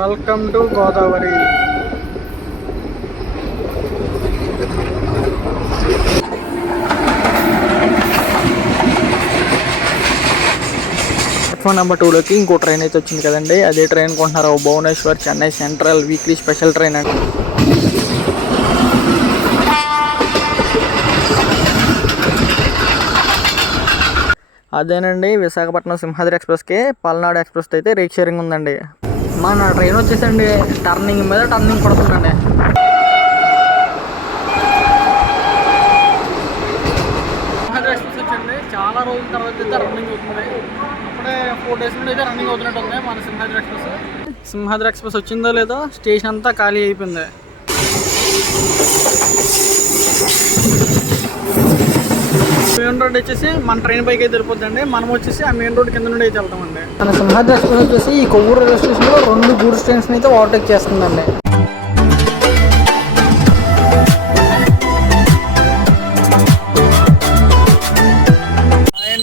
Welcome to Godavari. Platform number 2లోకి ఇంకో train అయితే వచ్చింది కదండి. అదే ట్రైన్ కొంటున్నారు. Bhubaneswar Chennai central weekly special train అండి. అదేనండి విశాఖపట్నం సింహాద్రి ఎక్స్ప్రెస్కి పల్నాడు ఎక్స్ప్రెస్ అయితే రేక్ షేరింగ్ ఉందండి. మన ట్రైన్ వచ్చేసండి టర్నింగ్ మీద టర్నింగ్ పడుతుందండి. సింహాద్రి ఎక్స్ప్రెస్ వచ్చండి చాలా రోజుల తర్వాత అయితే రన్నింగ్ అవుతుంది. అప్పుడే 4 days నుండి అయితే రన్నింగ్ అవుతున్నట్టు ఉంది మన సింహాద్రి ఎక్స్ప్రెస్. సింహాద్రి ఎక్స్ప్రెస్ వచ్చిందో లేదో స్టేషన్ అంతా ఖాళీ అయిపోయింది. మెయిన్ రోడ్ వచ్చేసి మన ట్రైన్ పైకి అయితే వెళ్ళిపోద్దండి. మనం వచ్చేసి ఆ మెయిన్ రోడ్ కింద నుండి అయితే వెళ్తామండి. మన సింహాద్రి ఎక్స్ప్రెస్ వచ్చేసి ఈ కొవ్వూరు రైల్వే స్టేషన్లో 2 గూడ్స్ ట్రైన్స్ అయితే ఓవర్టేక్ చేస్తుందండి.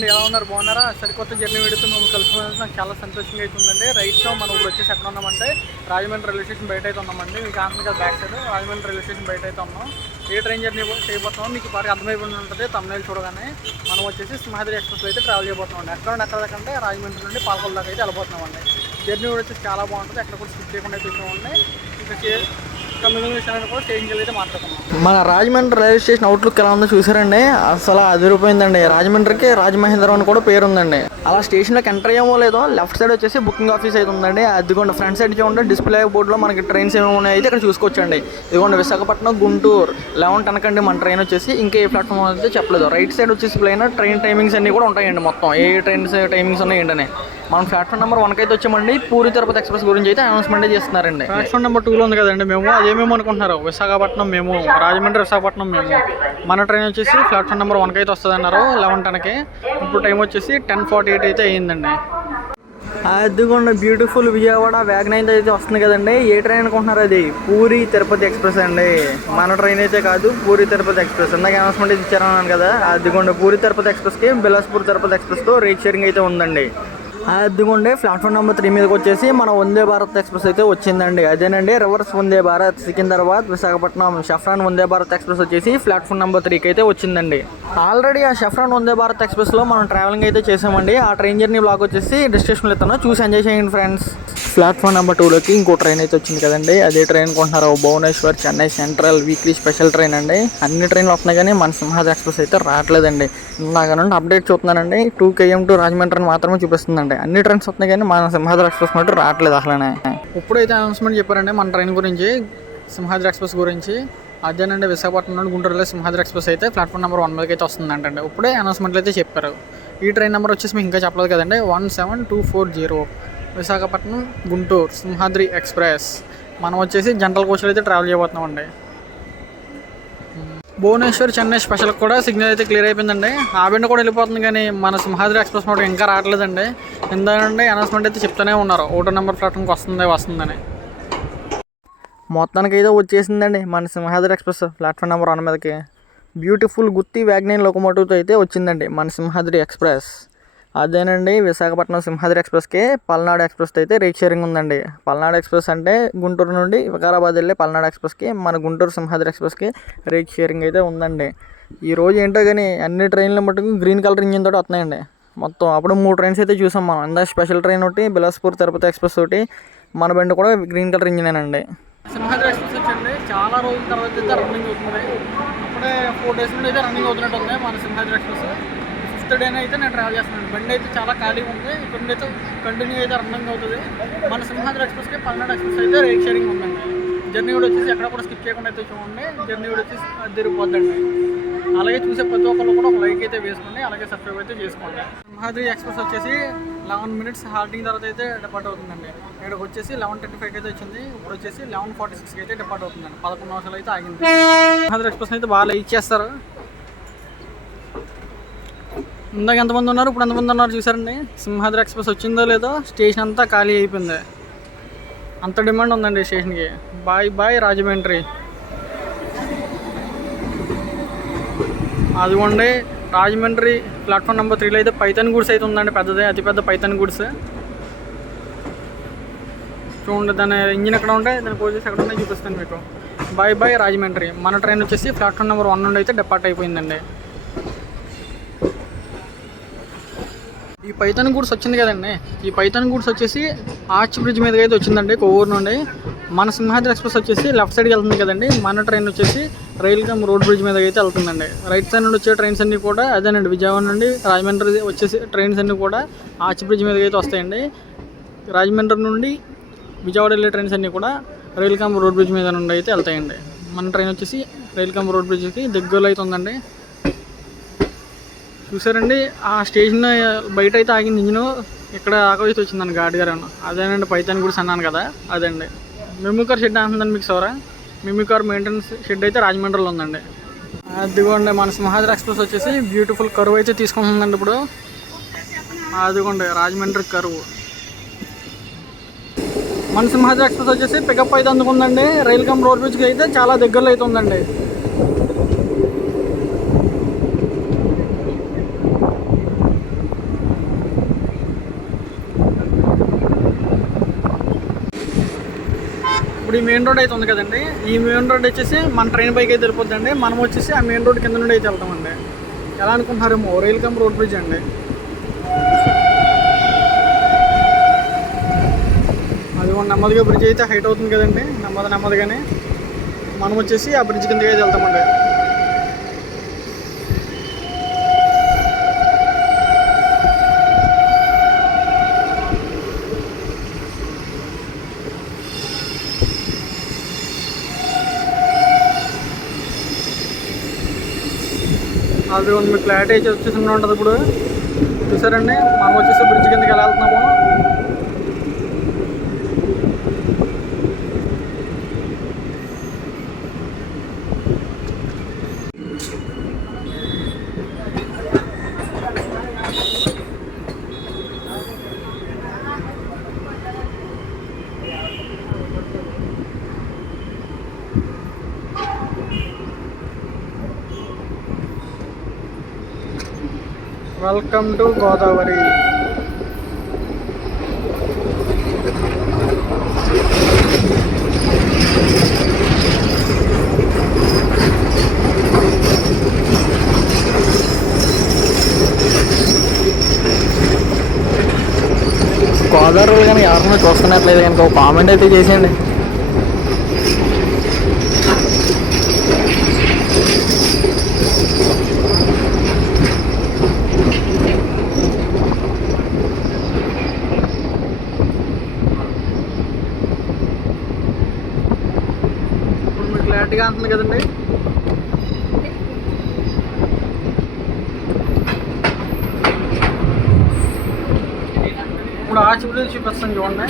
ఎలా ఉన్నారు, బాగున్నారా? సరికొత్త జర్నీ వీడియోతో మేము కలుసుకున్నది నాకు చాలా సంతోషంగా అయితే ఉందండి. రైట్లో మనం ఇప్పుడు వచ్చేసి ఎక్కడ ఉన్నామంటే రాజమండ్రి రైల్వే స్టేషన్ బయట అయితే ఉన్నామండి. మీకు ఆంధ్రగా back side Rajahmundry railway station బయట అయితే ఉన్నాం. ఏ ట్రైన్ జర్నీ చేయబోతున్నామో మీకు బాగా అర్థమైపోయి ఉంటుంది తమిళ చూడగానే. మనం వచ్చేసి సింహాద్రి ఎక్స్ప్రెస్లో అయితే ట్రావెల్ చేయబోతున్నామండి. ఎక్కడ దాకంటే రాజమండ్రి నుండి పాలకొల్లు దాకా అయితే వెళ్ళబోతున్నామండి. జర్నీ కూడా వచ్చేసి చాలా బాగుంటుంది. ఎక్కడ కూడా స్కిప్ చేయకుండా అయితే చూసామండి. ఇంకా మిగిలిన విషయాలను కూడా స్టేషన్కి అయితే మాట్లాడుతున్నాం. మన రాజమండ్రి రైల్వే స్టేషన్ అవుట్లుక్ ఎలా ఉందో చూసారండి. అసలు అదిరిపోయిందండి. రాజమండ్రికి రాజమహేంద్రం అని కూడా పేరు ఉందండి. అలా స్టేషన్లోకి ఎంటర్ అయ్యామో లేదో లెఫ్ట్ సైడ్ వచ్చేసి బుకింగ్ ఆఫీస్ అయితే ఉందండి. అదిగోండి ఫ్రంట్ సైడ్ చూడండి డిస్ప్లే బోర్డులో మనకి ట్రైన్స్ ఏమేమి ఉన్నాయి అయితే ఇక్కడ చూసుకోవచ్చండి. ఇదిగోండి విశాఖపట్నం గుంటూరు 11 కండి మన ట్రైన్ వచ్చేసి. ఇంకా ఏ ప్లాట్ఫామ్ అయితే చెప్పలేదు. రైట్ సైడ్ వచ్చేసి ప్లైన్ ట్రైన్ టైమింగ్స్ అన్నీ కూడా ఉంటాయండి. మొత్తం ఏ ట్రైన్స్ టైమింగ్స్ ఉన్నాయి ఏంటనే. మనం ప్లాట్ఫామ్ నెంబర్ 1 అయితే వచ్చామండి. పూరి తిరుపతి ఎక్స్ప్రెస్ గురించి అయితే అనౌన్స్మెంట్ చేస్తున్నారండి. ప్లాట్ఫామ్ నెంబర్ 2లో ఉంది కదండి. మేము అదేమేమో అనుకుంటున్నారు. విశాఖపట్నం మేము, రాజమండ్రి విశాఖపట్నం మేము. మన ట్రైన్ వచ్చేసి ప్లాట్ఫామ్ నెంబర్ 1 అయితే వస్తుంది అన్నారు 11:10కి. ఇప్పుడు టైం వచ్చేసి 10:48 అయితే అయ్యిందండి. అదిగోండి బ్యూటిఫుల్ విజయవాడ వ్యాగన్ అయితే వస్తుంది కదండి. ఏ ట్రైన్ అనుకుంటున్నారు? అది పూరి తిరుపతి ఎక్స్ప్రెస్ అండి. మన ట్రైన్ అయితే కాదు, పూరి తిరుపతి ఎక్స్ప్రెస్. ఇందాక అనౌన్స్మెంట్ ఇచ్చారన్నాను కదా. అదిగోండి పూరి తిరుపతి ఎక్స్ప్రెస్కి బిలాస్పూర్ తిరుపతి ఎక్స్ప్రెస్తో రేక్ షేరింగ్ అయితే ఉందండి. అదిగోండి ప్లాట్ఫామ్ నెంబర్ 3 మీదకి వచ్చేసి మన వందే భారత్ ఎక్స్ప్రెస్ అయితే వచ్చిందండి. అదేనండి రివర్స్ వందే భారత్ సికింద్రాబాద్ విశాఖపట్నం షఫ్రాన్ వందే భారత్ ఎక్స్ప్రెస్ వచ్చేసి ప్లాట్ఫామ్ నెంబర్ 3కి అయితే వచ్చిందండి. ఆల్రెడీ ఆ షఫ్రాన్ వందే భారత్ ఎక్స్ప్రెస్లో మనం ట్రావెలింగ్ అయితే చేసామండి. ఆ ట్రైన్ జర్నీ బ్లాగ్ వచ్చేసి డిస్క్రిప్షన్లో ఇస్తాను, చూసి ఎంజాయ్ చేయండి ఫ్రెండ్స్. ప్లాట్ఫామ్ నెంబర్ 2లోకి ఇంకో ట్రైన్ అయితే వచ్చింది కదండి. అదే ట్రైన్ కొంటున్నారు. Bhubaneswar Chennai central weekly special train అండి. అన్ని ట్రైన్లు వస్తున్నాయి కానీ మన సింహాద్రి ఎక్స్ప్రెస్ అయితే రావట్లేదండి. ఇందాక నుండి అప్డేట్ చూస్తున్నానండి. 2 km టు రాజమండ్రి మాత్రమే చూపిస్తుందండి. అన్ని ట్రైన్స్ వస్తున్నాయి కానీ మన సింహాద్రి ఎక్స్ప్రెస్ మటు రావట్లేదు అసలనే. ఇప్పుడైతే అనౌన్స్మెంట్ చెప్పారండి మన ట్రైన్ గురించి, సింహాద్రి ఎక్స్ప్రెస్ గురించి. అదేనండి విశాఖపట్నం నుండి గుంటూరులో సింహాద్రి ఎక్స్ప్రెస్ అయితే ప్లాట్ఫామ్ నెంబర్ 1 మీదకి అయితే వస్తుందంటే ఇప్పుడే అనౌన్స్మెంట్లు అయితే చెప్పారు. ఈ ట్రైన్ నెంబర్ వచ్చేసి మీకు ఇంకా చెప్పలేదు కదండి. 17240 విశాఖపట్నం గుంటూరు సింహాద్రి ఎక్స్ప్రెస్. మనం వచ్చేసి జనరల్ కోచ్లో అయితే ట్రావెల్ చేయబోతున్నామండి. భువనేశ్వర్ చెన్నై స్పెషల్ కూడా సిగ్నల్ అయితే క్లియర్ అయిపోయిందండి. ఆ బండి కూడా వెళ్ళిపోతుంది కానీ మన సింహాద్రి ఎక్స్ప్రెస్ మోడల్ ఇంకా రావట్లేదండి. ఎందుకంటే అనౌన్స్మెంట్ అయితే చెప్తూనే ఉన్నారు 1 నెంబర్ ప్లాట్ఫామ్కి వస్తుందని. మొత్తానికి అయితే వచ్చేసిందండి మన సింహాద్రి ఎక్స్ప్రెస్ ప్లాట్ఫామ్ నెంబర్ 1 మీదకి. బ్యూటిఫుల్ గుత్తి వ్యాగన్ లోకోమోటివ్తో అయితే వచ్చిందండి మన సింహాద్రి ఎక్స్ప్రెస్. అదేనండి విశాఖపట్నం సింహాద్రి ఎక్స్ప్రెస్కి పల్నాడు ఎక్స్ప్రెస్ అయితే రేక్ షేరింగ్ ఉందండి. పల్నాడు ఎక్స్ప్రెస్ అంటే గుంటూరు నుండి వికారాబాద్ వెళ్ళే పల్నాడు ఎక్స్ప్రెస్కి, మన గుంటూరు సింహాద్రి ఎక్స్ప్రెస్కి రేక్ షేరింగ్ అయితే ఉందండి. ఈరోజు ఏంటో కానీ అన్ని ట్రైన్లు మటుకు గ్రీన్ కలర్ ఇంజిన్ తోటి వస్తున్నాయండి మొత్తం. అప్పుడు 3 ట్రైన్స్ అయితే చూసాం మనం. ఇందా స్పెషల్ ట్రైన్ ఒకటి, బిలాస్పూర్ తిరుపతి ఎక్స్ప్రెస్ ఒకటి, మన బండి కూడా గ్రీన్ కలర్ ఇంజినేనండి. సింహాద్రి ఎక్స్ప్రెస్ వచ్చండి చాలా రోజుల తర్వాత అయితే రన్నింగ్ అవుతుంది. అప్పుడే 4 days నుండి అయితే రన్నింగ్ అవుతున్నట్టు ఉంది మన సింహాద్రి ఎక్స్ప్రెస్. 5th డేనే అయితే నేను ట్రావెల్ చేస్తున్నాను. బండి అయితే చాలా ఖాళీగా ఉంది. ఇక్కడ నుండి అయితే కంటిన్యూ అయితే రన్నింగ్ అవుతుంది. మన సింహాద్రి ఎక్స్ప్రెస్కి పల్నాడు ఎక్స్ప్రెస్ అయితే రేక్ షేరింగ్ ఉందండి. జర్నీ కూడా వచ్చేసి ఎక్కడ కూడా స్కిప్ చేయకుండా అయితే చూడండి. జర్నీ కూడా వచ్చేసి తిరిగిపోద్దండి. అలాగే చూసే ప్రతి ఒక్కరు కూడా ఒక లైక్ అయితే వేసుకోండి, అలాగే సబ్స్క్రైబ్ అయితే చేసుకోండి. సింహాద్రి ఎక్స్ప్రెస్ వచ్చేసి 11 minutes హాల్టింగ్ తర్వాత అయితే డిపార్ట్ అవుతుందండి. ఇక్కడికి వచ్చేసి 11:35 అయితే వచ్చింది. ఇప్పుడు వచ్చేసి 11:46 అయితే డిపార్ట్ అవుతుందండి. 11 నిమిషాలు అయితే ఆగింది. సింహాద్రి ఎక్స్ప్రెస్ అయితే బాగా లైక్ చేస్తారు. ఇందాక ఎంతమంది ఉన్నారు, ఇప్పుడు ఎంతమంది ఉన్నారు చూసారండి. సింహాద్రి ఎక్స్ప్రెస్ వచ్చిందో లేదో స్టేషన్ అంతా ఖాళీ అయిపోయింది. అంత డిమాండ్ ఉందండి స్టేషన్కి. బాయ్ రాజమండ్రి. అదిగోండి రాజమండ్రి ప్లాట్ఫామ్ నెంబర్ 3లో అయితే పైథాన్ గూడ్స్ అయితే ఉందండి. పెద్దదే, అతిపెద్ద పైథాన్ గూడ్స్. చూడండి, దాని ఇంజిన్ ఎక్కడ ఉంటాయి, దాని కోచెస్ ఎక్కడ ఉన్నాయి చూపిస్తాను మీకు. By by Rajahmundry. మన ట్రైన్ వచ్చేసి ప్లాట్ఫామ్ నెంబర్ 1 నుండి అయితే డిపార్ట్ అయిపోయిందండి. ఈ పైథాన్ గూడ్స్ వచ్చింది కదండి, ఈ పైథాన్ గూడ్స్ వచ్చేసి ఆర్చ్ బ్రిడ్జ్ మీదకి అయితే వచ్చిందండి కొవ్వూరు నుండి. మన సింహాద్రి ఎక్స్ప్రెస్ వచ్చేసి లెఫ్ట్ సైడ్కి వెళ్తుంది కదండి. మన ట్రైన్ వచ్చేసి రైల్ కమ్ రోడ్ బ్రిడ్జ్ మీద అయితే వెళ్తుందండి. రైట్ సైడ్ నుండి వచ్చే ట్రైన్స్ అన్నీ కూడా అదేనండి, విజయవాడ నుండి రాజమండ్రి వచ్చేసి ట్రైన్స్ అన్నీ కూడా ఆర్చ్ బ్రిడ్జ్ మీదకి అయితే వస్తాయండి. రాజమండ్రి నుండి విజయవాడ వెళ్ళే ట్రైన్స్ అన్నీ కూడా రైల్ కమ్ రోడ్ బ్రిడ్జ్ మీద నుండి అయితే వెళ్తాయండి. మన ట్రైన్ వచ్చేసి రైల్ కమ్ రోడ్ బ్రిడ్జ్కి దగ్గరలో అయితే ఉందండి. చూసారండి, ఆ స్టేషన్ బయట అయితే ఆగింది ఇంజిన్. ఇక్కడ ఆకవైతే వచ్చిందండి గాడిగారు. అదేనండి పైథాన్ గూడ్స్ అన్నాను కదా, అదండి. మెమ్యూకార్ షెడ్ అంటుందండి మీకు సోరా. మెమ్యూకార్ మెయింటెనెన్స్ షెడ్ అయితే రాజమండ్రిలో ఉందండి. అదిగోండి మన సింహాద్రి ఎక్స్ప్రెస్ వచ్చేసి బ్యూటిఫుల్ కరువు అయితే తీసుకుంటుందండి ఇప్పుడు. అదిగోండి రాజమండ్రి కరువు. మన సింహాద్రి ఎక్స్ప్రెస్ వచ్చేసి పికప్ అయితే అందుకుందండి. రైల్ కమ్ రోడ్ బ్రిడ్జ్కి అయితే చాలా దగ్గరలో అయితే ఉందండి. ఇప్పుడు ఈ మెయిన్ రోడ్ అయితే ఉంది కదండి, ఈ మెయిన్ రోడ్ వచ్చేసి మన ట్రైన్ పైకి అయితే వెళ్ళిపోద్దండి. మనం వచ్చేసి ఆ మెయిన్ రోడ్ కింద నుండి అయితే వెళ్తామండి. ఎలా అనుకుంటున్నారేమో, రైల్ కమ్ రోడ్ బ్రిడ్జ్ అండి. అది నెమ్మదిగా బ్రిడ్జ్ అయితే హైట్ అవుతుంది కదండి, నెమ్మదిగానే మనం వచ్చేసి ఆ బ్రిడ్జ్ కిందకి అయితే వెళ్తామండి. అది మీకు క్లారిటీ అయితే వచ్చేసి ఉంటుంది ఇప్పుడు. చూసారండి, మనం వచ్చేసి బ్రిడ్జ్ కిందకి ఎలా వెళ్తున్నాము. Welcome to Godavari. గోదావరి కానీ ఎవరైనా చూస్తున్నట్లేదు కనుక ఒక కామెంట్ అయితే చేసేయండి. క్లారిటీగా అంటుంది కదండి. ఇప్పుడు ఆర్చ్ బ్రిడ్జ్ చూపిస్తాను చూడండి.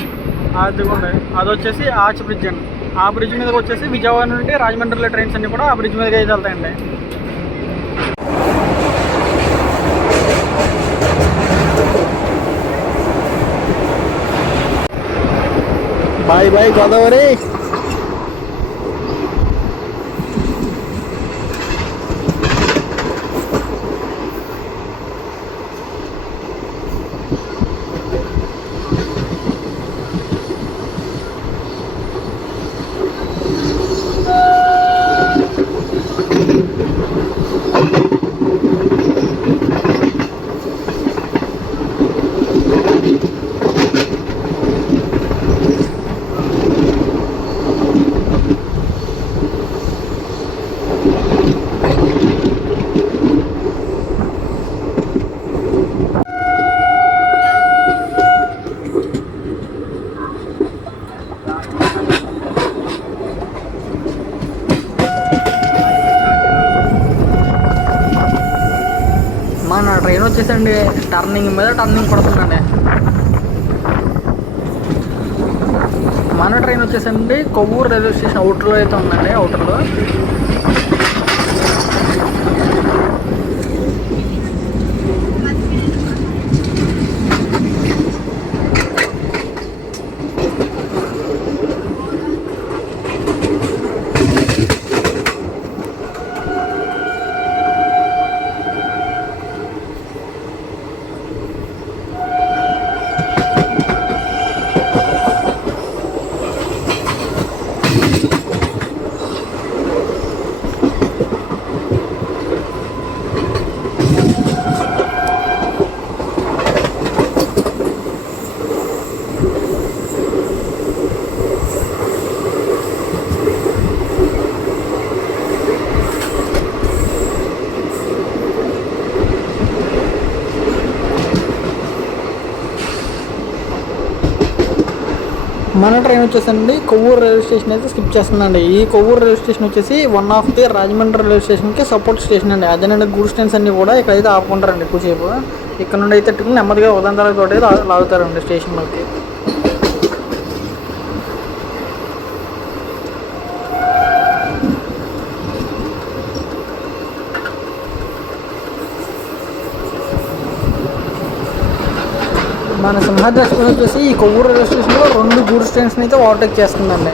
అదిగోండి, అది వచ్చేసి ఆర్చ్ బ్రిడ్జ్ అండి. ఆ బ్రిడ్జ్ మీదకి వచ్చేసి విజయవాడ నుండి రాజమండ్రిలో ట్రైన్స్ అన్నీ కూడా ఆ బ్రిడ్జ్ మీదకి అయితే వెళ్తాయండి. Bye bye Godavari. మన ట్రైన్ వచ్చేసండి టర్నింగ్ మీద టర్నింగ్ పడుతుందండి. మన ట్రైన్ వచ్చేసండి కొవ్వూరు రైల్వే స్టేషన్ అవుటర్లో అయితే ఉందండి. అవుటర్లో మన ట్రైన్ వచ్చేసండి కొవ్వూరు రైల్వే స్టేషన్ అయితే స్కిప్ చేస్తుందండి. ఈ కొవ్వూరు రైల్వే స్టేషన్ వచ్చేసి one of the Rajahmundry railway స్టేషన్కి సపోర్ట్ స్టేషన్ అండి. అదేనండి గూడ్స్ ట్రైన్స్ అన్ని కూడా ఇక్కడైతే ఆపుకుంటారండి ఎక్కువసేపు. ఇక్కడ నుండి అయితే ట్రైన్ నెమ్మదిగా ఉదంతరాల తోటి లాగుతారండి స్టేషన్లోకి. మన సింహాద్రి ఎక్స్ప్రెస్ వచ్చేసి ఈ కొవ్వూరు రైల్వే స్టేషన్లో 2 గూడ్స్ ట్రైన్స్ని అయితే ఓవర్టేక్ చేస్తుందండి.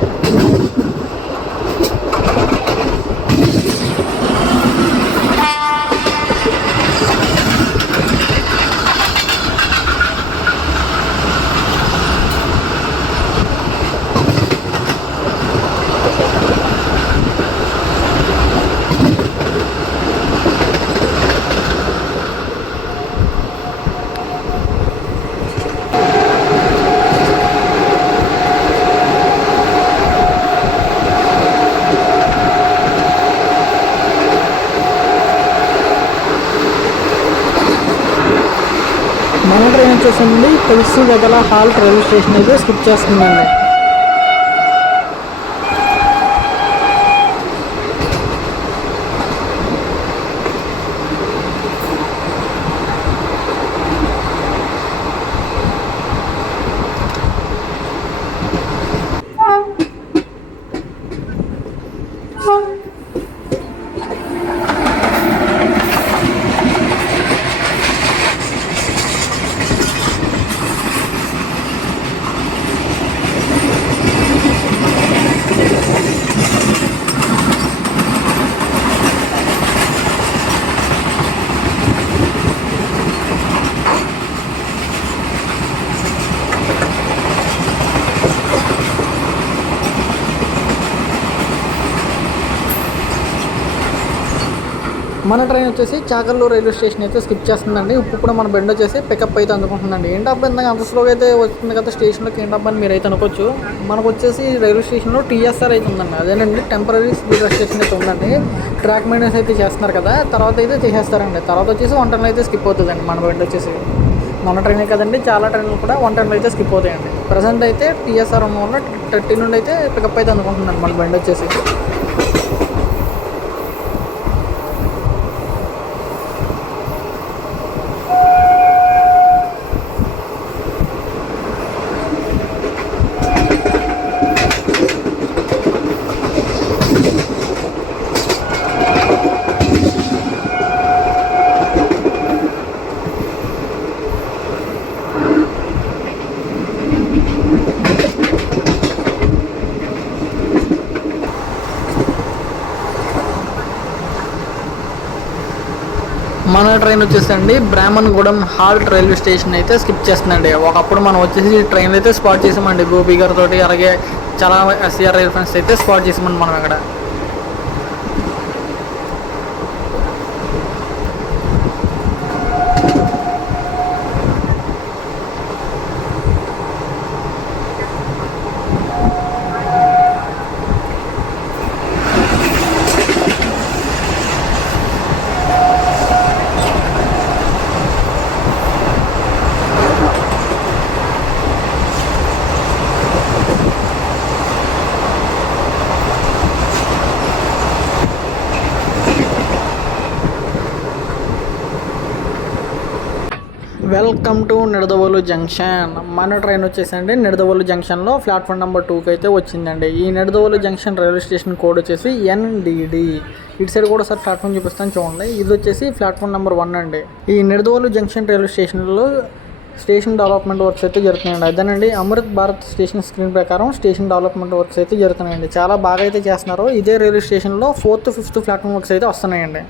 మన ట్రైన్ వచ్చేసండి తులసి వెగల హాల్ట్ రైల్వే స్టేషన్ అయితే స్కిప్ చేస్తుందండి. మన ట్రైన్ వచ్చేసి చాకర్లూరు రైల్వే స్టేషన్ అయితే స్కిప్ చేస్తుందండి. ఇప్పుడు కూడా మన బండి వచ్చేసి పికప్ అయితే అందుకుంటుందండి. ఏంటబ్బా ఇందాక అంత స్లోగా అయితే వస్తుంది కదా స్టేషన్లోకి, ఏంటబ్బా అని మీరు అయితే అనుకోవచ్చు. మనకు వచ్చేసి రైల్వే స్టేషన్లో టీఎస్ఆర్ అయితే ఉందండి. అదేనండి టెంపరీ స్పీడ్ స్టేషన్ అయితే ఉందండి. ట్రాక్ మెయింటెనెన్స్ అయితే చేస్తున్నారు కదా, తర్వాత అయితే చేసేస్తారండి. తర్వాత వచ్చేసి 1 టన్నులు అయితే స్కిప్ అవుతుందండి. మన బండి వచ్చేసి మన ట్రైనే కదండి, చాలా ట్రైన్లు కూడా 1 టన్నులు అయితే స్కిప్ అవుతాయండి. ప్రజెంట్ అయితే టీఎస్ఆర్ ఉన్న వల్ల 30 నుండి అయితే పికప్ అయితే అందుకుంటుందండి మన బండి వచ్చేసి. మన ట్రైన్ వచ్చేసండి బ్రాహ్మణగూడెం హాల్ట్ రైల్వే స్టేషన్ అయితే స్కిప్ చేస్తుందండి. ఒకప్పుడు మనం వచ్చేసి ట్రైన్లు అయితే స్పాట్ చేసామండి గోపి గారితో, అలాగే చాలా ఎస్సీఆర్ రైల్ ఫ్రెండ్స్ అయితే స్పాట్ చేసామండి మనం అక్కడ. Welcome to Nidadavolu junction. మన ట్రైన్ వచ్చేసండి నిడదవోలు జంక్షన్లో ప్లాట్ఫామ్ నెంబర్ 2కి అయితే వచ్చిందండి. ఈ Nidadavolu junction railway station code వచ్చేసి NDD. ఇటు సైడ్ కూడా సార్ ప్లాట్ఫామ్ చూపిస్తాను చూడండి. ఇది వచ్చేసి ప్లాట్ఫామ్ నెంబర్ 1 అండి. ఈ నిడదవోలు జంక్షన్ రైల్వే స్టేషన్లో స్టేషన్ డెవలప్మెంట్ వర్క్స్ అయితే జరుగుతున్నాయండి. అదేనండి అమృత్ భారత్ స్టేషన్ స్క్రీన్ ప్రకారం స్టేషన్ డెవలప్మెంట్ వర్క్స్ అయితే జరుగుతున్నాయండి. చాలా బాగా అయితే చేస్తున్నారు. ఇదే రైల్వే స్టేషన్లో 4th, 5th ప్లాట్ఫామ్ వర్క్స్ అయితే వస్తున్నాయండి.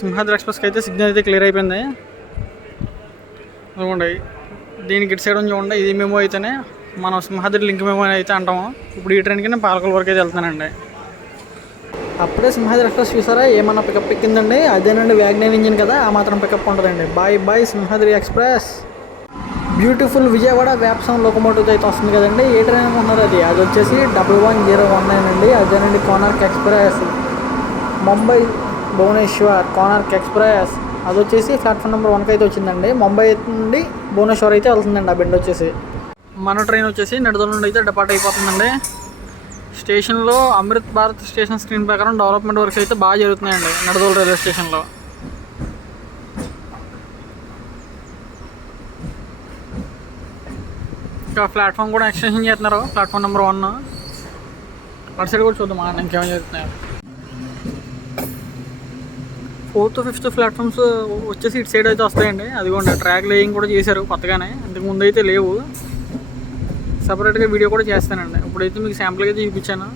సింహాద్రి ఎక్స్ప్రెస్కి అయితే సిగ్నల్ అయితే క్లియర్ అయిపోయింది. చూడండి దీనికి ఇటు సైడ్ చూడండి, ఇది మెమో అయితేనే మనం సింహాద్రి లింక్ మెమో అయితే అంటాము. ఇప్పుడు ఈ ట్రైన్కి నేను పాలకొల వరకు అయితే వెళ్తానండి. అప్పుడే సింహాద్రి ఎక్స్ప్రెస్ చూసారా ఏమన్నా పికప్ ఎక్కిందండి. అదేనండి వ్యాగనైన్ ఇంజిన్ కదా, ఆ మాత్రం పికప్ ఉంటుందండి. Bye bye Simhadri express. Beautiful Vijayawada వ్యాప్సం లోకోమోటివ్ అయితే వస్తుంది కదండి. ఏ ట్రైన్ అనుకున్నారు అది వచ్చేసి 11019 అండి. అదేనండి కోనార్క్ ఎక్స్ప్రెస్. ముంబై భువనేశ్వర్ కోనార్క్ ఎక్స్ప్రెస్ అది వచ్చేసి ప్లాట్ఫామ్ నెంబర్ 1కి అయితే వచ్చిందండి. ముంబై నుండి భువనేశ్వర్ అయితే వెళ్తుందండి ఆ బండి వచ్చేసి. మన ట్రైన్ వచ్చేసి నిడదవోలు నుండి అయితే డిపార్ట్ అయిపోతుందండి. స్టేషన్లో అమృత్ భారత్ స్టేషన్ స్క్రీన్ ప్రకారం డెవలప్మెంట్ వర్క్స్ అయితే బాగా జరుగుతున్నాయండి నిడదవోలు రైల్వే స్టేషన్లో. ఇంకా ప్లాట్ఫామ్ కూడా ఎక్స్టెన్షన్ చేస్తున్నారు, ప్లాట్ఫామ్ నెంబర్ 1. అటు సైడ్ కూడా చూద్దాం ఇంకేమో జరుగుతున్నాయి. 4th, 5th ప్లాట్ఫామ్స్ వచ్చేసి ఇటు సైడ్ అయితే వస్తాయండి. అదిగోండి ట్రాక్ లేయింగ్ కూడా చేశారు కొత్తగానే, ఇంతకు ముందు అయితే లేవు. సపరేట్గా వీడియో కూడా చేస్తానండి. ఇప్పుడైతే మీకు శాంపుల్గా అయితే చూపించాను.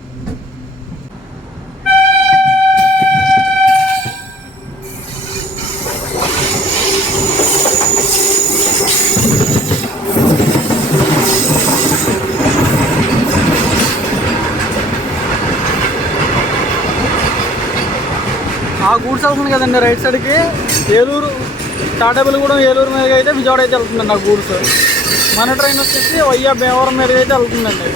ఆ గూడ్స్ వెళ్తుంది కదండి రైట్ సైడ్కి, ఏలూరు తాడేపల్లిగూడెం ఏలూరు మీదకి అయితే విజయవాడ అయితే వెళ్తుందండి ఆ గూడ్స్. మన ట్రైన్ వచ్చేసి వయ్యా భీమవరం మీదకి అయితే వెళ్తుందండి.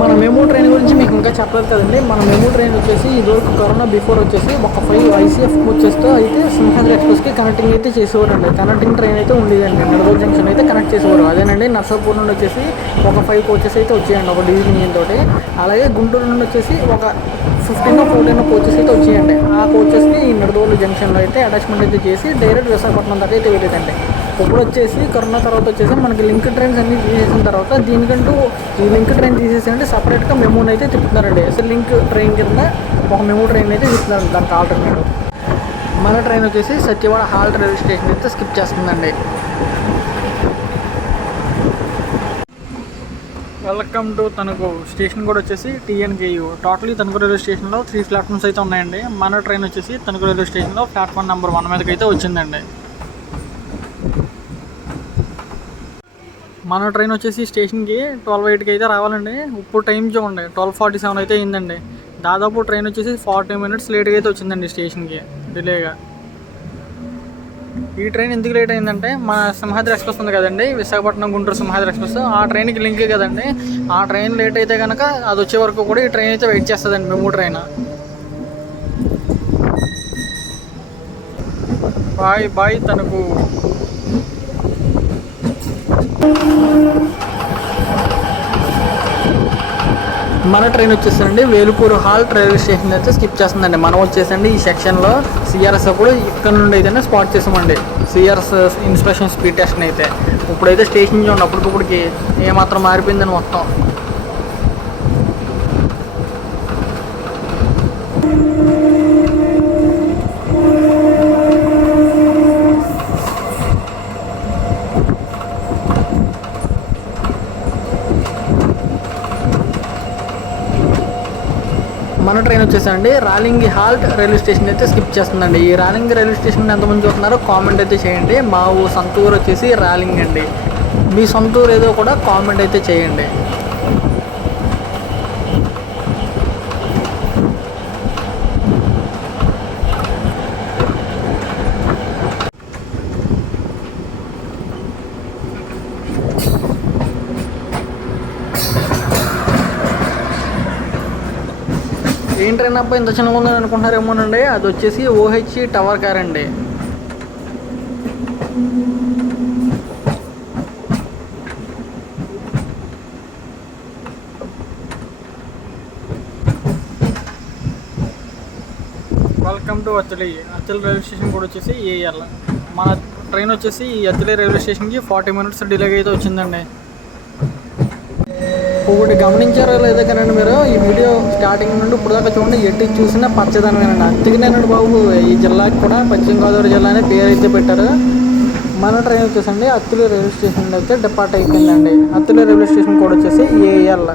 మన మెమో ట్రైన్ గురించి మీకు ఇంకా చెప్పలేదు కదండి. మన మెమో ట్రైన్ వచ్చేసి ఇదివరకు కరోనా బిఫోర్ వచ్చేసి ఒక 5 ICF కోచెస్తో అయితే సింహాద్రి ఎక్స్ప్రెస్కి కనెక్టింగ్ అయితే చేసేవారండి. కనెక్టింగ్ ట్రైన్ అయితే ఉండేదండి, నిడదవోలు జంక్షన్ అయితే కనెక్ట్ చేసేవారు. అదేనండి నర్సాపూర్ నుండి వచ్చేసి ఒక 5 కోచెస్ అయితే వచ్చాయండి ఒక డీజిల్ ఇంజిన్ తోటి. అలాగే గుంటూరు నుండి వచ్చేసి ఒక 15 or 14 కోచెస్ అయితే వచ్చాయండి. ఆ కోచెస్ని ఈ నిడదవోలు జంక్షన్లో అయితే అటాచ్మెంట్ అయితే చేసి డైరెక్ట్ విశాఖపట్నం దాకా అయితే వెళ్ళేదండి. ఇప్పుడు వచ్చేసి కరోనా తర్వాత వచ్చేసి మనకి లింక్ ట్రైన్స్ అన్ని తీసేసిన తర్వాత దీనికంటూ ఈ లింక్ ట్రైన్ తీసేసి సపరేట్గా మెమోని అయితే తిప్పుతున్నారండి. అసలు లింక్ ట్రైన్ కింద ఒక మెమో ట్రైన్ అయితే తిప్పుతున్నారు దానికి ఆల్టర్నేటివ్. మన ట్రైన్ వచ్చేసి సత్యవాడ హాల్ట్ రైల్వే స్టేషన్ అయితే స్కిప్ చేస్తుందండి. Welcome to Tanuku. స్టేషన్ కూడా వచ్చేసి TNKU. టోటలీ తణుకు రైల్వే స్టేషన్లో 3 ప్లాట్ఫామ్స్ అయితే ఉన్నాయండి. మన ట్రైన్ వచ్చేసి తణుకు రైల్వే స్టేషన్లో ప్లాట్ఫామ్ నెంబర్ 1 మీదకి అయితే వచ్చిందండి. మన ట్రైన్ వచ్చేసి స్టేషన్కి 12:08కి అయితే రావాలండి. ఇప్పుడు టైం చూడండి 12:47 అయితే అయిందండి. దాదాపు ట్రైన్ వచ్చేసి 40 minutes లేట్గా అయితే వచ్చిందండి స్టేషన్కి, డిలేగా. ఈ ట్రైన్ ఎందుకు లేట్ అయిందంటే మన సింహాద్రి ఎక్స్ప్రెస్ ఉంది కదండి, విశాఖపట్నం గుంటూరు సింహాద్రి ఎక్స్ప్రెస్, ఆ ట్రైన్కి లింక్ కదండి. ఆ ట్రైన్ లేట్ అయితే కనుక అది వచ్చే వరకు కూడా ఈ ట్రైన్ అయితే వెయిట్ చేస్తుందండి memo train. Bye bye Tanuku. మన ట్రైన్ వచ్చేసండి వేలుపూర్ హాల్ట్ రైల్వే స్టేషన్ అయితే స్కిప్ చేస్తుందండి. మనం వచ్చేసండి ఈ సెక్షన్లో CRS అప్పుడు ఇక్కడ నుండి అయితేనే స్పాట్ చేసామండి. CRS ఇన్స్పెక్షన్ స్పీడ్ టెస్ట్ అయితే ఇప్పుడైతే స్టేషన్ చూడండి అప్పటికప్పటికి ఏమాత్రం మారిపోయిందని మొత్తం. మన ట్రైన్ వచ్చేసండి రాలింగి హాల్ట్ రైల్వే స్టేషన్ అయితే స్కిప్ చేస్తుందండి. ఈ రాలింగి రైల్వే స్టేషన్ ఎంతమంది చూస్తున్నారో కామెంట్ అయితే చేయండి. మా సొంత ఊరు వచ్చేసి రాలింగ్ అండి. మీ సొంత ఊరు ఏదో కూడా కామెంట్ అయితే చేయండి. ఏం ట్రైన్ అబ్బా ఇంత చిన్నగా ఉందని అనుకుంటున్నారేమోనండి, అది వచ్చేసి OH టవర్ కార్ అండి. Welcome to Attili. Attili railway station కూడా వచ్చేసి AL. మన ట్రైన్ వచ్చేసి ఈ అత్తిలి రైల్వే స్టేషన్కి 40 minutes డిలేగా అయితే వచ్చిందండి. ఒకటి గమనించారో లేదో కానీ మీరు ఈ వీడియో స్టార్టింగ్ నుండి ఇప్పుడు దాకా చూడండి, ఎటు చూసినా పచ్చదనమేనండి. అందుకనేనండి బాబు ఈ జిల్లాకి కూడా పశ్చిమ గోదావరి జిల్లా అనే పేరు అయితే పెట్టారు. మన ట్రైన్ వచ్చేసండి అత్తిలి రైల్వే స్టేషన్ అయితే డిపార్ట్ అయిపోయిందండి. అత్తిలి రైల్వే స్టేషన్ కూడా వచ్చేసి AL.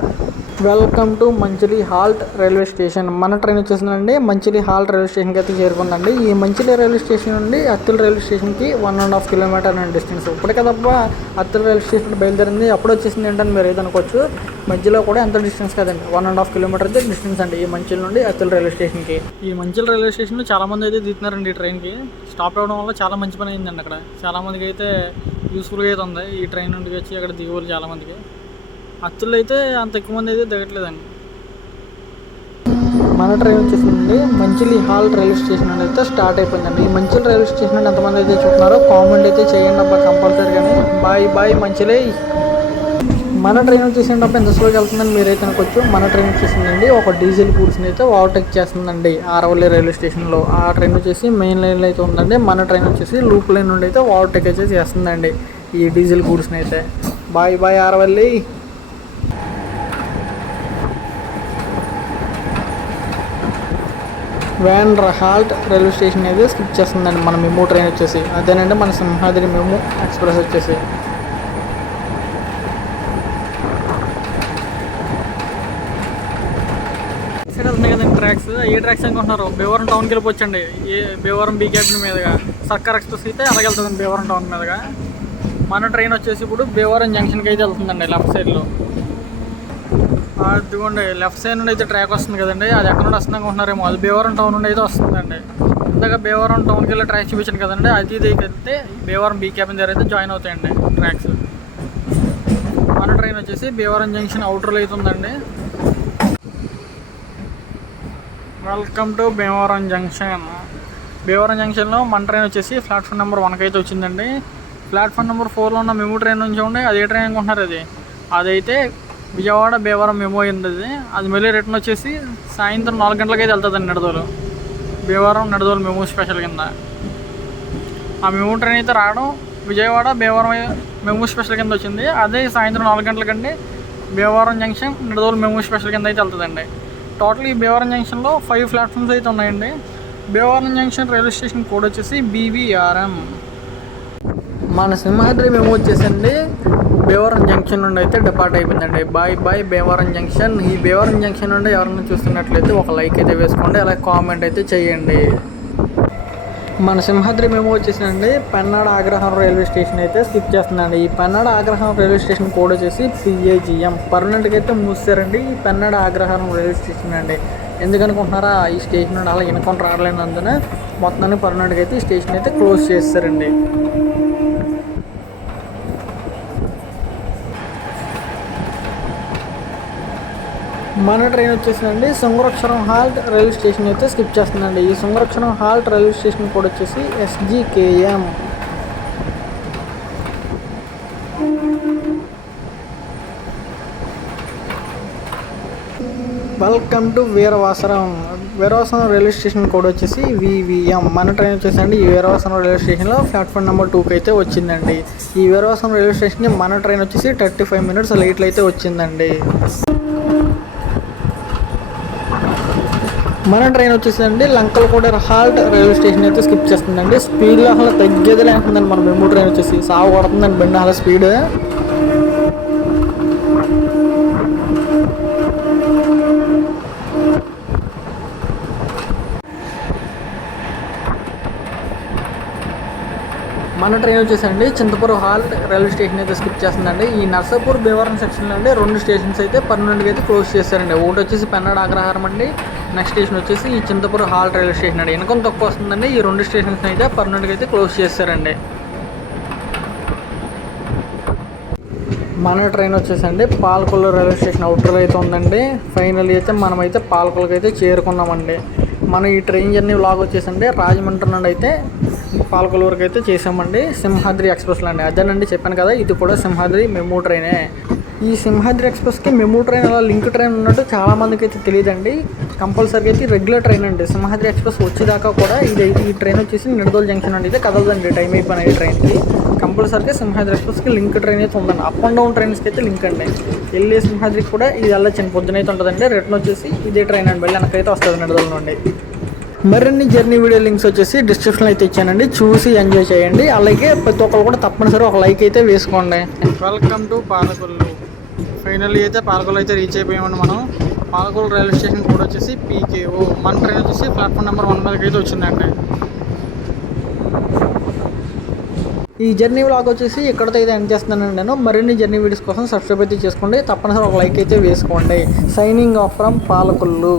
Welcome to Manchili halt railway station. మన ట్రైన్ వచ్చేసిందండి మంచిలి హాల్ట్ రైల్వే స్టేషన్కి అయితే చేరుకుందండి. ఈ మంచిలి రైల్వే స్టేషన్ నుండి అత్తిలి రైల్వే స్టేషన్కి 1.5 kilometer అండి డిస్టెన్స్. ఇప్పటికే తప్ప అత్తిలి రైల్వే స్టేషన్ బయలుదేరింది అప్పుడు వచ్చేసింది ఏంటని మీరు ఏదనుకోవచ్చు. మధ్యలో కూడా ఎంత డిస్టెన్స్ కదండి, 1.5 kilometer అయితే డిస్టెన్స్ అండి ఈ మంచిలి నుండి అత్తిలి రైల్వే స్టేషన్కి. ఈ మంచిలి రైల్వే స్టేషన్లో చాలామంది అయితే దిగుతున్నారండి ఈ ట్రైన్కి. స్టాప్ అవ్వడం వల్ల చాలా మంచి పని అయిందండి. అక్కడ చాలామందికి అయితే యూస్ఫుల్గా అయితే ఉంది ఈ ట్రైన్ నుండి వచ్చి అక్కడ దిగేవాళ్ళు చాలామందికి. అత్తుల్లో అయితే అంత ఎక్కువ మంది అయితే దిగట్లేదండి. మన ట్రైన్ వచ్చేసిందండి మంచిలి హాల్ రైల్వే స్టేషన్ అని అయితే స్టార్ట్ అయిపోయిందండి. ఈ మంచిలి రైల్వే స్టేషన్ అని ఎంతమంది అయితే చూస్తున్నారో కామెంట్ అయితే చేయండి అబ్బా కంపల్సరీగానే. Bye bye మంచిలే. మన ట్రైన్ వచ్చేసిండప్పుడు ఎంత స్లోగా వెళ్తుందని మీరైతే అనుకోవచ్చు. మన ట్రైన్ వచ్చేసిందండి ఒక డీజిల్ గూడ్స్ని అయితే ఓవర్టేక్ చేస్తుందండి ఆరవల్లి రైల్వే స్టేషన్లో. ఆ ట్రైన్ వచ్చేసి మెయిన్ లైన్లో అయితే ఉందండి. మన ట్రైన్ వచ్చేసి లూప్ లైన్ నుండి అయితే ఓవర్టేక్ అయితే చేస్తుందండి ఈ డీజిల్ గూడ్స్ని అయితే. Bye bye Aravalli. Vendra halt railway station అయితే స్కిప్ చేస్తుందండి మన మెమో ట్రైన్ వచ్చేసి. అదేనండి మన సింహాద్రి మెమో ఎక్స్ప్రెస్ వచ్చేసి. ఉన్నాయి కదండి ట్రాక్స్. ఏ ట్రాక్స్ అనుకుంటున్నారు? భీమవరం టౌన్కి వెళ్ళిపోవచ్చండి. భీమవరం బీ క్యాబిన్ మీదుగా సర్కార్ ఎక్స్ప్రెస్ అయితే అలాగే వెళ్తుందండి భీమవరం టౌన్ మీదుగా. మన ట్రైన్ వచ్చేసి ఇప్పుడు భీమవరం జంక్షన్కి అయితే వెళ్తుందండి లెఫ్ట్ సైడ్లో. అదిగోండి లెఫ్ట్ సైడ్ నుండి అయితే ట్రాక్ వస్తుంది కదండి. అది ఎక్కడ నుండి వస్తుంది అనుకుంటున్నారేమో, అది భీమవరం టౌన్ నుండి అయితే వస్తుందండి. ఇందాక భీమవరం టౌన్కి వెళ్ళి ట్రాక్ చూపించాను కదండి, అది అయితే భీమవరం బీ క్యాబిన్ దగ్గర అయితే జాయిన్ అవుతాయండి ట్రాక్స్. మన ట్రైన్ వచ్చేసి భీమవరం జంక్షన్ అవుటర్లో అయితే ఉందండి. Welcome to Bhimavaram junction. Bhimavaram జంక్షన్లో మన ట్రైన్ వచ్చేసి ప్లాట్ఫామ్ నెంబర్ 1 అయితే వచ్చిందండి. ప్లాట్ఫామ్ నెంబర్ 4లో ఉన్న మెమో ట్రైన్ నుంచి ఉండి అది ఏ ట్రైన్ అనుకుంటున్నారు? అదైతే విజయవాడ భీమవరం మెమో అయింది. అది మళ్ళీ రిటర్న్ వచ్చేసి సాయంత్రం 4 గంటలకి అయితే వెళ్తుందండి నిడదోలు. భీమవరం నిడదోలు మెమో స్పెషల్ కింద. ఆ మెమో ట్రైన్ అయితే రావడం విజయవాడ భీమవరం మెమో స్పెషల్ కింద వచ్చింది. అదే సాయంత్రం 4 గంటలకండి Bhimavaram junction Nidadavolu MEMU special కింద అయితే వెళ్తుందండి. టోటల్ ఈ భీమవరం జంక్షన్లో 5 ప్లాట్ఫామ్స్ అయితే ఉన్నాయండి. Bhimavaram junction railway station code వచ్చేసి BVRM. మన సింహాద్రి మెమో వచ్చేసండి భీమవరం జంక్షన్ నుండి అయితే డిపార్ట్ అయిపోయిందండి. Bye bye Bhimavaram junction. ఈ భీమవరం జంక్షన్ నుండి ఎవరైనా చూస్తున్నట్లయితే ఒక లైక్ అయితే వేసుకోండి, అలాగే కామెంట్ అయితే చేయండి. మన సింహాద్రి మెమో వచ్చేసిందండి పెన్నాడ ఆగ్రహారం రైల్వే స్టేషన్ అయితే స్కిప్ చేస్తుందండి. ఈ పెన్నాడ ఆగ్రహారం రైల్వే స్టేషన్ కోడ్ వచ్చేసి PAGM. పర్మనెంట్గా అయితే మూసారండి ఈ పెన్నాడ ఆగ్రహారం రైల్వే స్టేషన్ అండి. ఎందుకనుకుంటున్నారా? ఈ స్టేషన్ నుండి అలా ఇన్కౌంట్ రాలేనందున మొత్తాన్ని పర్మనెంట్గా అయితే ఈ స్టేషన్ అయితే క్లోజ్ చేస్తారండి. మన ట్రైన్ వచ్చేసిందండి శృంగరక్షరం హాల్ట్ రైల్వే స్టేషన్ అయితే స్కిప్ చేస్తుందండి. ఈ శృంగరక్షరం హాల్ట్ రైల్వే స్టేషన్ కూడా వచ్చేసి SGKM. Welcome to Veeravasaram. Veeravasaram railway station code వచ్చేసి VVM. మన ట్రైన్ వచ్చేసండి ఈ వీరవాసరం రైల్వే స్టేషన్లో ప్లాట్ఫామ్ నెంబర్ 2కి అయితే వచ్చిందండి. ఈ వీరవాసరం రైల్వే స్టేషన్కి మన ట్రైన్ వచ్చేసి 35 మినిట్స్ లేట్లో అయితే వచ్చిందండి. మన ట్రైన్ వచ్చేసిందండి లంకలకోట హాల్ట్ రైల్వే స్టేషన్ అయితే స్కిప్ చేస్తుందండి. స్పీడ్లో అసలు తగ్గేదిలే అంటుందండి మన మెమో ట్రైన్ వచ్చేసి. సాగు కొడుతుందండి బండి అలా స్పీడ్. మన ట్రైన్ వచ్చేసండి చింతపురం హాల్ట్ రైల్వే స్టేషన్ అయితే స్కిప్ చేస్తుందండి. ఈ నర్సాపూర్ భీమవరం సెక్షన్లో అండి 2 స్టేషన్స్ అయితే పర్మనెంట్గా అయితే క్లోజ్ చేస్తారండి. ఒకటి వచ్చేసి పెన్నాడ ఆగ్రహారం అండి, నెక్స్ట్ స్టేషన్ వచ్చేసి ఈ చింతపురం హాల్ట్ రైల్వే స్టేషన్ అండి. ఇన్కమ్ తక్కువ వస్తుందండి. ఈ 2 స్టేషన్స్ అయితే పర్మనెంట్గా అయితే క్లోజ్ చేస్తారండి. మన ట్రైన్ వచ్చేసండి పాలకొల్లు రైల్వే స్టేషన్ అవుటర్ అయితే ఉందండి. ఫైనల్ అయితే మనమైతే పాలకొల్లుకి అయితే చేరుకున్నామండి. మన ఈ ట్రైన్ జర్నీ వ్లాగ్ వచ్చేసండి రాజమండ్రి నుండి అయితే పాలకొల్లు వరకు అయితే చేసామండి సింహాద్రి ఎక్స్ప్రెస్లో అండి. అదేనండి చెప్పాను కదా, ఇది కూడా సింహాద్రి మెమో ట్రైనే. ఈ సింహాద్రి ఎక్స్ప్రెస్కి మెమో ట్రైన్ అలా లింక్ ట్రైన్ ఉన్నట్టు చాలామందికి అయితే తెలియదండి. కంపల్సరీగా అయితే రెగ్యులర్ ట్రైన్ అండి. సింహాద్రి ఎక్స్ప్రెస్ వచ్చేదాకా కూడా ఈ ట్రైన్ వచ్చేసి నిడదోలు జంక్షన్ అండి అయితే కదలదండి. టైం అయిపోయిన ఈ ట్రైన్కి కంపల్సరీగా సింహాద్రి ఎక్స్ప్రెస్కి లింక్ ట్రైన్ అయితే ఉందండి. అప్ అండ్ డౌన్ ట్రైన్స్కి అయితే లింక్ అండి. వెళ్ళే సింహాద్రికి కూడా ఇది వెళ్ళొచ్చండి, పొద్దున అయితే ఉంటుందండి. రిటర్న్ వచ్చేసి ఇదే ట్రైన్ అండి, వెళ్ళి వెనకైతే వస్తుంది నిడదోలు నుండి. మరిన్ని జర్నీ వీడియో లింక్స్ వచ్చేసి డిస్క్రిప్షన్లో అయితే ఇచ్చానండి, చూసి ఎంజాయ్ చేయండి. అలాగే ప్రతి ఒక్కరు కూడా తప్పనిసరి ఒక లైక్ అయితే వేసుకోండి. Welcome to Palakollu. ఫైనల్లీ అయితే పాలకొల్లు అయితే రీచ్ అయిపోయామండి మనం. పాలకొల్లు రైల్వే స్టేషన్ కూడా వచ్చేసి PKO. మన ట్రైన్ వచ్చేసి ప్లాట్ఫామ్ నెంబర్ 1 మీదకి అయితే వచ్చిందండి. ఈ జర్నీ వ్లాగ్ వచ్చేసి ఇక్కడితో అయితే ఎండ్ చేస్తున్నానండి నేను. మరిన్ని జర్నీ వీడియోస్ కోసం సబ్స్క్రైబ్ అయితే చేసుకోండి, తప్పనిసరి ఒక లైక్ అయితే వేసుకోండి. Signing off from Palakollu.